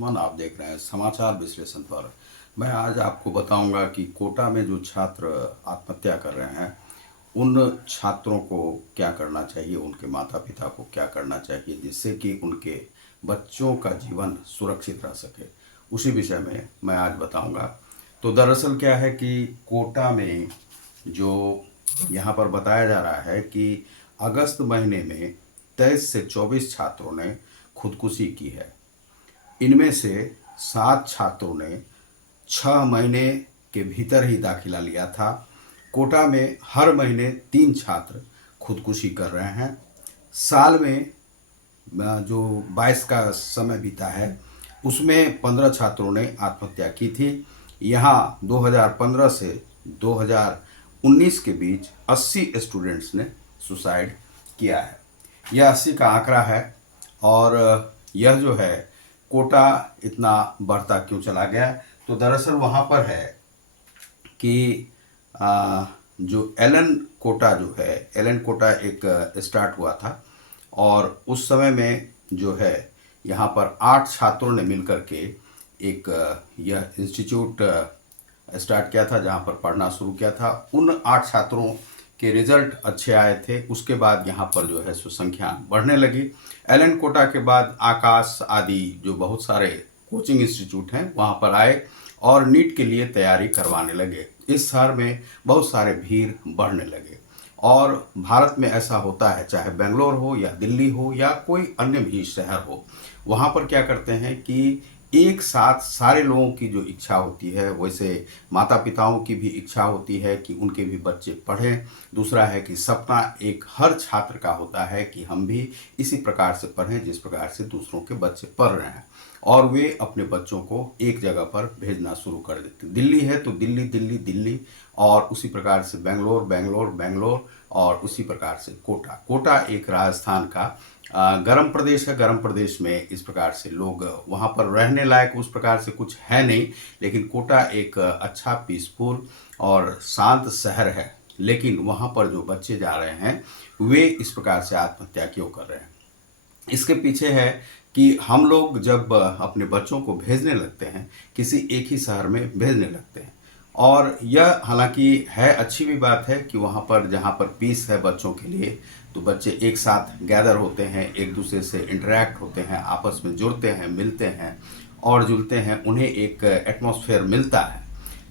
सुमन, आप देख रहे हैं समाचार विश्लेषण पर। मैं आज आपको बताऊंगा कि कोटा में जो छात्र आत्महत्या कर रहे हैं उन छात्रों को क्या करना चाहिए, उनके माता पिता को क्या करना चाहिए जिससे कि उनके बच्चों का जीवन सुरक्षित रह सके। उसी विषय में मैं आज बताऊंगा। तो दरअसल क्या है कि कोटा में जो यहाँ पर बताया जा रहा है कि अगस्त महीने में 23 से 24 छात्रों ने खुदकुशी की है। इनमें से 7 छात्रों ने 6 महीने के भीतर ही दाखिला लिया था। कोटा में हर महीने 3 छात्र खुदकुशी कर रहे हैं। साल में जो 22 का समय बीता है उसमें 15 छात्रों ने आत्महत्या की थी। यहाँ 2015 से 2019 के बीच 80 स्टूडेंट्स ने सुसाइड किया है। यह 80 का आंकड़ा है। और यह जो है कोटा इतना बढ़ता क्यों चला गया, तो दरअसल वहाँ पर है कि जो एलन कोटा जो है, एलन कोटा एक स्टार्ट हुआ था और उस समय में जो है यहाँ पर 8 छात्रों ने मिलकर के एक यह इंस्टीट्यूट स्टार्ट किया था जहाँ पर पढ़ना शुरू किया था। उन 8 छात्रों के रिजल्ट अच्छे आए थे। उसके बाद यहाँ पर जो है सो संख्या बढ़ने लगी। एलन कोटा के बाद आकाश आदि जो बहुत सारे कोचिंग इंस्टीट्यूट हैं वहाँ पर आए और नीट के लिए तैयारी करवाने लगे। इस शहर में बहुत सारे भीड़ बढ़ने लगे और भारत में ऐसा होता है, चाहे बेंगलोर हो या दिल्ली हो या कोई अन्य भी शहर हो, वहाँ पर क्या करते हैं कि एक साथ सारे लोगों की जो इच्छा होती है, वैसे माता पिताओं की भी इच्छा होती है कि उनके भी बच्चे पढ़ें। दूसरा है कि सपना एक हर छात्र का होता है कि हम भी इसी प्रकार से पढ़ें जिस प्रकार से दूसरों के बच्चे पढ़ रहे हैं, और वे अपने बच्चों को एक जगह पर भेजना शुरू कर देते। दिल्ली है तो दिल्ली दिल्ली दिल्ली, और उसी प्रकार से बेंगलोर बेंगलोर बेंगलोर, और उसी प्रकार से कोटा। कोटा एक राजस्थान का गर्म प्रदेश है। गर्म प्रदेश में इस प्रकार से लोग वहाँ पर रहने लायक उस प्रकार से कुछ है नहीं, लेकिन कोटा एक अच्छा पीसफुल और शांत शहर है। लेकिन वहाँ पर जो बच्चे जा रहे हैं वे इस प्रकार से आत्महत्या क्यों कर रहे हैं, इसके पीछे है कि हम लोग जब अपने बच्चों को भेजने लगते हैं किसी एक ही शहर में भेजने लगते हैं, और यह हालांकि है अच्छी भी बात है कि वहाँ पर जहाँ पर पीस है बच्चों के लिए, तो बच्चे एक साथ गैदर होते हैं, एक दूसरे से इंटरेक्ट होते हैं, आपस में जुड़ते हैं, मिलते हैं और जुलते हैं, उन्हें एक एटमॉस्फेयर मिलता है।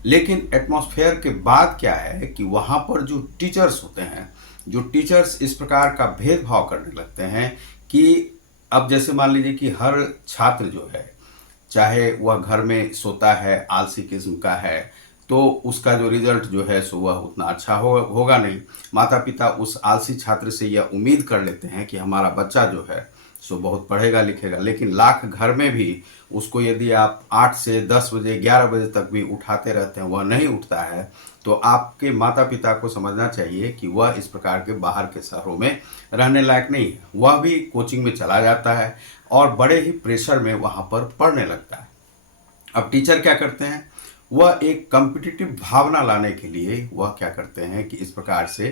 लेकिन एटमॉस्फेयर के बाद क्या है कि वहाँ पर जो टीचर्स होते हैं, जो टीचर्स इस प्रकार का भेदभाव करने लगते हैं कि अब जैसे मान लीजिए कि हर छात्र जो है, चाहे वह घर में सोता है, आलसी किस्म का है, तो उसका जो रिजल्ट जो है सो वह उतना अच्छा होगा नहीं। माता पिता उस आलसी छात्र से यह उम्मीद कर लेते हैं कि हमारा बच्चा जो है सो बहुत पढ़ेगा लिखेगा, लेकिन लाख घर में भी उसको यदि आप 8 से 10 बजे 11 बजे तक भी उठाते रहते हैं, वह नहीं उठता है, तो आपके माता पिता को समझना चाहिए कि वह इस प्रकार के बाहर के शहरों में रहने लायक नहीं है। वह भी कोचिंग में चला जाता है और बड़े ही प्रेशर में वहाँ पर पढ़ने लगता है। अब टीचर क्या करते हैं, वह एक कॉम्पिटिटिव भावना लाने के लिए वह क्या करते हैं कि इस प्रकार से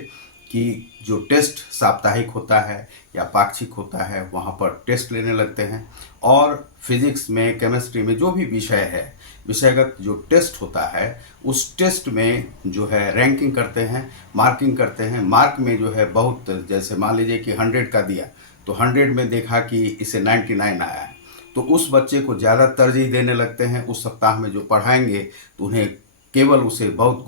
कि जो टेस्ट साप्ताहिक होता है या पाक्षिक होता है वहाँ पर टेस्ट लेने लगते हैं, और फिजिक्स में, केमिस्ट्री में जो भी विषय है, विषयगत जो टेस्ट होता है उस टेस्ट में जो है रैंकिंग करते हैं, मार्किंग करते हैं। मार्क में जो है बहुत, जैसे मान लीजिए कि 100 का दिया तो 100 में देखा कि इसे 99 आया है, तो उस बच्चे को ज़्यादा तरजीह देने लगते हैं। उस सप्ताह में जो पढ़ाएंगे तो उन्हें केवल उसे बहुत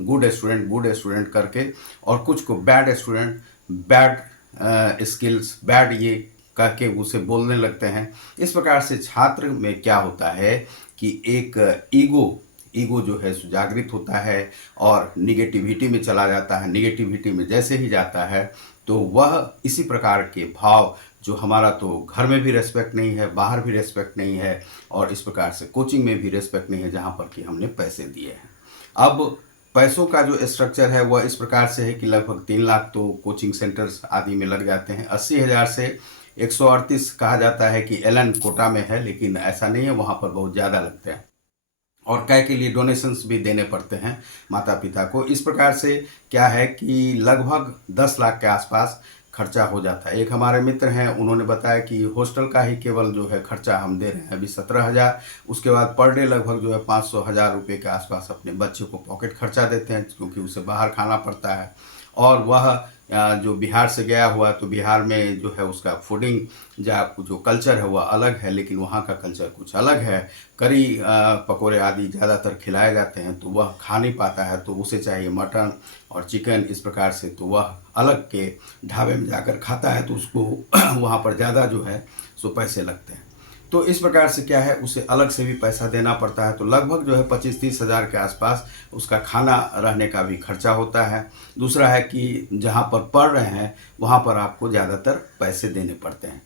गुड स्टूडेंट करके, और कुछ को bad student, bad skills, bad ये करके उसे बोलने लगते हैं। इस प्रकार से छात्र में क्या होता है कि एक ईगो जो है जागृत होता है और निगेटिविटी में चला जाता है। निगेटिविटी में जैसे ही जाता है तो वह इसी प्रकार के भाव, जो हमारा तो घर में भी रेस्पेक्ट नहीं है, बाहर भी रेस्पेक्ट नहीं है, और इस प्रकार से कोचिंग में भी रेस्पेक्ट नहीं है जहाँ पर कि हमने पैसे दिए हैं। अब पैसों का जो स्ट्रक्चर है वह इस प्रकार से है कि लगभग 3 लाख तो कोचिंग सेंटर्स आदि में लग जाते हैं। 80,000 से 138 कहा जाता है कि एलन कोटा में है, लेकिन ऐसा नहीं है, वहाँ पर बहुत ज़्यादा लगते हैं और कै के लिए डोनेशंस भी देने पड़ते हैं माता पिता को। इस प्रकार से क्या है कि लगभग 10 लाख के आसपास खर्चा हो जाता है। एक हमारे मित्र हैं, उन्होंने बताया कि हॉस्टल का ही केवल जो है खर्चा हम दे रहे हैं अभी 17,000। उसके बाद पर डे लगभग जो है 500-1000 रुपये के आसपास अपने बच्चे को पॉकेट खर्चा देते हैं, क्योंकि उसे बाहर खाना पड़ता है। और वह जो बिहार से गया हुआ, तो बिहार में जो है उसका फूडिंग जो कल्चर है वह अलग है, लेकिन वहाँ का कल्चर कुछ अलग है। करी पकोड़े आदि ज़्यादातर खिलाए जाते हैं, तो वह खा नहीं पाता है, तो उसे चाहिए मटन और चिकन इस प्रकार से, तो वह अलग के ढाबे में जाकर खाता है, तो उसको वहाँ पर ज़्यादा जो है सो पैसे लगते हैं। तो इस प्रकार से क्या है, उसे अलग से भी पैसा देना पड़ता है। तो लगभग जो है 25-30 हज़ार के आसपास उसका खाना रहने का भी खर्चा होता है। दूसरा है कि जहाँ पर पढ़ रहे हैं वहाँ पर आपको ज़्यादातर पैसे देने पड़ते हैं।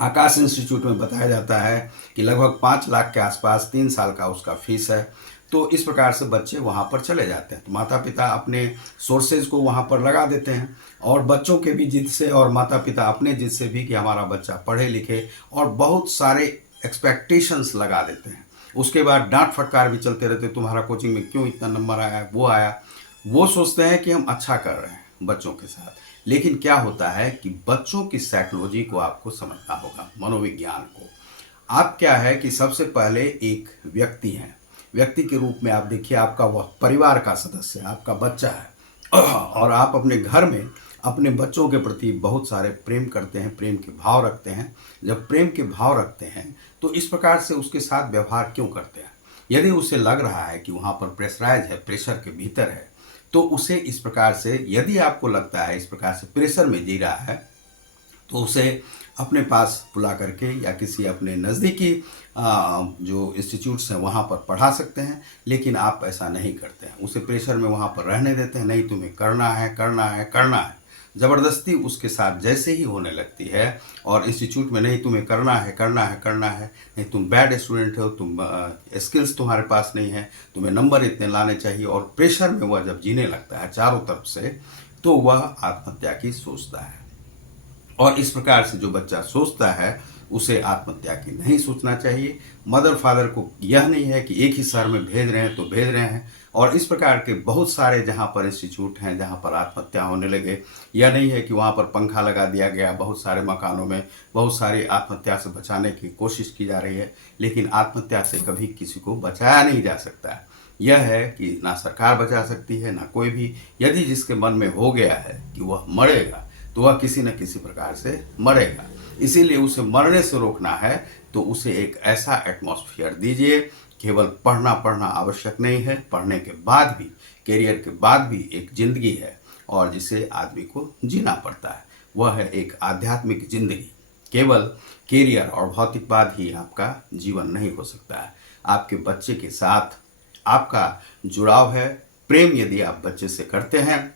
आकाश इंस्टीट्यूट में बताया जाता है कि लगभग 5 लाख के आसपास 3 साल का उसका फीस है। तो इस प्रकार से बच्चे वहाँ पर चले जाते हैं, तो माता पिता अपने सोर्सेज को वहाँ पर लगा देते हैं, और बच्चों के भी जिद से और माता पिता अपने जिद से भी कि हमारा बच्चा पढ़े लिखे, और बहुत सारे एक्सपेक्टेशंस लगा देते हैं। उसके बाद डांट फटकार भी चलते रहते, तुम्हारा कोचिंग में क्यों इतना नंबर आया, वो आया। वो सोचते हैं कि हम अच्छा कर रहे हैं बच्चों के साथ, लेकिन क्या होता है कि बच्चों की साइकोलॉजी को आपको समझना होगा, मनोविज्ञान को। आप क्या है कि सबसे पहले एक व्यक्ति हैं, व्यक्ति के रूप में आप देखिए, आपका वह परिवार का सदस्य है, आपका बच्चा है, और आप अपने घर में अपने बच्चों के प्रति बहुत सारे प्रेम करते हैं, प्रेम के भाव रखते हैं। जब प्रेम के भाव रखते हैं तो इस प्रकार से उसके साथ व्यवहार क्यों करते हैं? यदि उसे लग रहा है कि वहाँ पर प्रेशराइज है, प्रेशर के भीतर है, तो उसे इस प्रकार से, यदि आपको लगता है इस प्रकार से प्रेशर में जी रहा है, तो उसे अपने पास बुला करके या किसी अपने नज़दीकी जो इंस्टीट्यूट्स हैं वहाँ पर पढ़ा सकते हैं। लेकिन आप ऐसा नहीं करते हैं, उसे प्रेशर में वहाँ पर रहने देते हैं। नहीं, तुम्हें करना है, करना है, करना है। ज़बरदस्ती उसके साथ जैसे ही होने लगती है, और इंस्टीट्यूट में नहीं, तुम्हें करना है, करना है, करना है, नहीं तुम बैड स्टूडेंट हो, तुम स्किल्स तुम्हारे पास नहीं है, तुम्हें नंबर इतने लाने चाहिए, और प्रेशर में वह जब जीने लगता है चारों तरफ से, तो वह आत्महत्या की सोचता है। और इस प्रकार से जो बच्चा सोचता है उसे आत्महत्या की नहीं सोचना चाहिए। मदर फादर को यह नहीं है कि एक ही शहर में भेज रहे हैं तो भेज रहे हैं, और इस प्रकार के बहुत सारे जहाँ पर इंस्टीट्यूट हैं जहाँ पर आत्महत्या होने लगे, यह नहीं है कि वहाँ पर पंखा लगा दिया गया, बहुत सारे मकानों में बहुत सारी आत्महत्या से बचाने की कोशिश की जा रही है, लेकिन आत्महत्या से कभी किसी को बचाया नहीं जा सकता है। यह है कि ना सरकार बचा सकती है, ना कोई भी। यदि जिसके मन में हो गया है कि वह मरेगा, तो वह किसी न किसी प्रकार से मरेगा। इसीलिए उसे मरने से रोकना है तो उसे एक ऐसा एटमॉस्फेयर दीजिए। केवल पढ़ना पढ़ना आवश्यक नहीं है, पढ़ने के बाद भी, करियर के बाद भी एक ज़िंदगी है, और जिसे आदमी को जीना पड़ता है, वह है एक आध्यात्मिक ज़िंदगी। केवल करियर और भौतिकवाद ही आपका जीवन नहीं हो सकता है। आपके बच्चे के साथ आपका जुड़ाव है, प्रेम यदि आप बच्चे से करते हैं,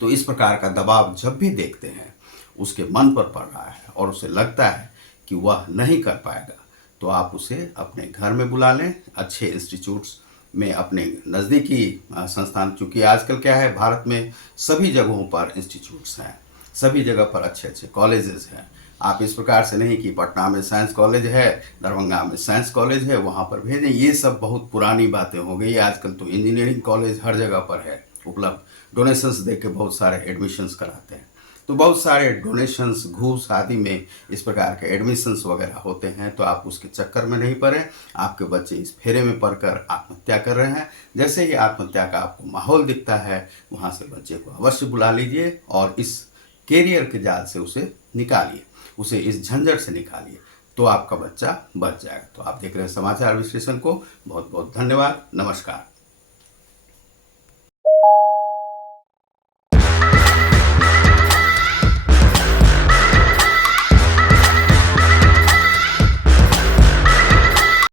तो इस प्रकार का दबाव जब भी देखते हैं उसके मन पर पड़ रहा है और उसे लगता है कि वह नहीं कर पाएगा, तो आप उसे अपने घर में बुला लें, अच्छे इंस्टीट्यूट्स में, अपने नज़दीकी संस्थान। चूँकि आजकल क्या है, भारत में सभी जगहों पर इंस्टीट्यूट्स हैं, सभी जगह पर अच्छे अच्छे कॉलेजेस हैं। आप इस प्रकार से नहीं कि पटना में साइंस कॉलेज है, दरभंगा में साइंस कॉलेज है, वहाँ पर भेजें। ये सब बहुत पुरानी बातें हो गई। आजकल तो इंजीनियरिंग कॉलेज हर जगह पर है उपलब्ध, डोनेशंस दे के बहुत सारे एडमिशन्स कराते हैं। तो बहुत सारे डोनेशंस, घूस आदि में इस प्रकार के एडमिशन्स वगैरह होते हैं, तो आप उसके चक्कर में नहीं पड़े। आपके बच्चे इस फेरे में पड़कर आत्महत्या कर रहे हैं। जैसे ही आत्महत्या का आपको माहौल दिखता है, वहाँ से बच्चे को अवश्य बुला लीजिए और इस कैरियर के जाल से उसे निकालिए, उसे इस झंझट से निकालिए, तो आपका बच्चा बच जाएगा। तो आप देख रहे हैं समाचार विश्लेषण को। बहुत बहुत धन्यवाद। नमस्कार।